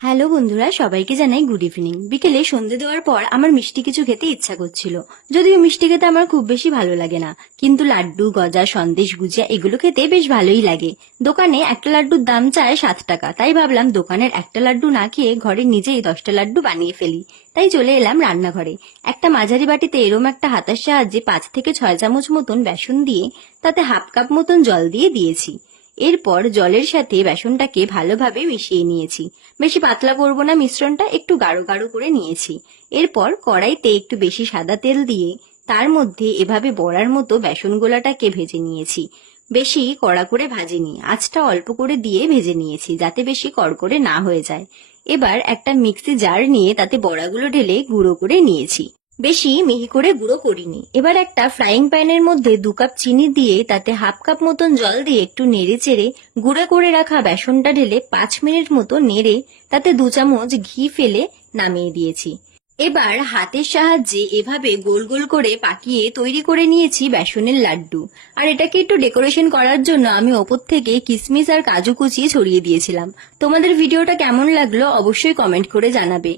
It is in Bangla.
হ্যালো বন্ধুরা, সবাইকে জানাই গুড ইভিনিং। বিকেলে সন্ধে দেওয়ার পর আমার মিষ্টি কিছু খেতে ইচ্ছা করছিল। যদিও মিষ্টি খেতে আমার খুব বেশি ভালো লাগে না, কিন্তু লাড্ডু, গজা, সন্দেশ, গুজিয়া এগুলো খেতে বেশ ভালোই লাগে। দোকানে একটা লাড্ডুর দাম চায় 7 টাকা, তাই ভাবলাম দোকানের একটা লাড্ডু না খেয়ে ঘরে নিজেই 10টা লাড্ডু বানিয়ে ফেলি। তাই চলে এলাম রান্নাঘরে। একটা মাঝারি বাটিতে এরম একটা হাতার সাহায্যে 5 থেকে 6 চামচ মতন বেসন দিয়ে তাতে হাফ কাপ মতন জল দিয়ে দিয়েছি। এরপর জলের সাথে বেসনটাকে ভালোভাবে মিশিয়ে নিয়েছি। বেশি পাতলা করব না, মিশ্রণটা একটু গাঢ় গাঢ় করে নিয়েছি। এরপর কড়াইতে একটু বেশি সাদা তেল দিয়ে তার মধ্যে এভাবে বড়ার মতো বেসন গোলাটাকে ভেজে নিয়েছি। বেশি কড়া করে ভাজিনি, আঁচটা অল্প করে দিয়ে ভেজে নিয়েছি যাতে বেশি কড়কড়ে না হয়ে যায়। এবার একটা মিক্সি জার নিয়ে তাতে বড়াগুলো ঢেলে গুঁড়ো করে নিয়েছি। বেশি মিহি করে গুঁড়ো করিনি। এবার একটা ফ্রাইং প্যানের মধ্যে 2 কাপ চিনি দিয়ে তাতে হাফ কাপ মতন জল দিয়ে একটু নেড়ে চেড়ে গুঁড়ো করে রাখা বেসনটা ঢেলে 5 মিনিট মতো নেড়ে তাতে 2 চামচ ঘি ফেলে নামিয়ে দিয়েছি। এবার হাতের সাহায্যে এভাবে গোল গোল করে পাকিয়ে তৈরি করে নিয়েছি বেসনের লাড্ডু। আর এটাকে একটু ডেকোরেশন করার জন্য আমি ওপর থেকে কিশমিশ আর কাজু কুচি ছড়িয়ে দিয়েছিলাম। তোমাদের ভিডিওটা কেমন লাগলো অবশ্যই কমেন্ট করে জানাবে।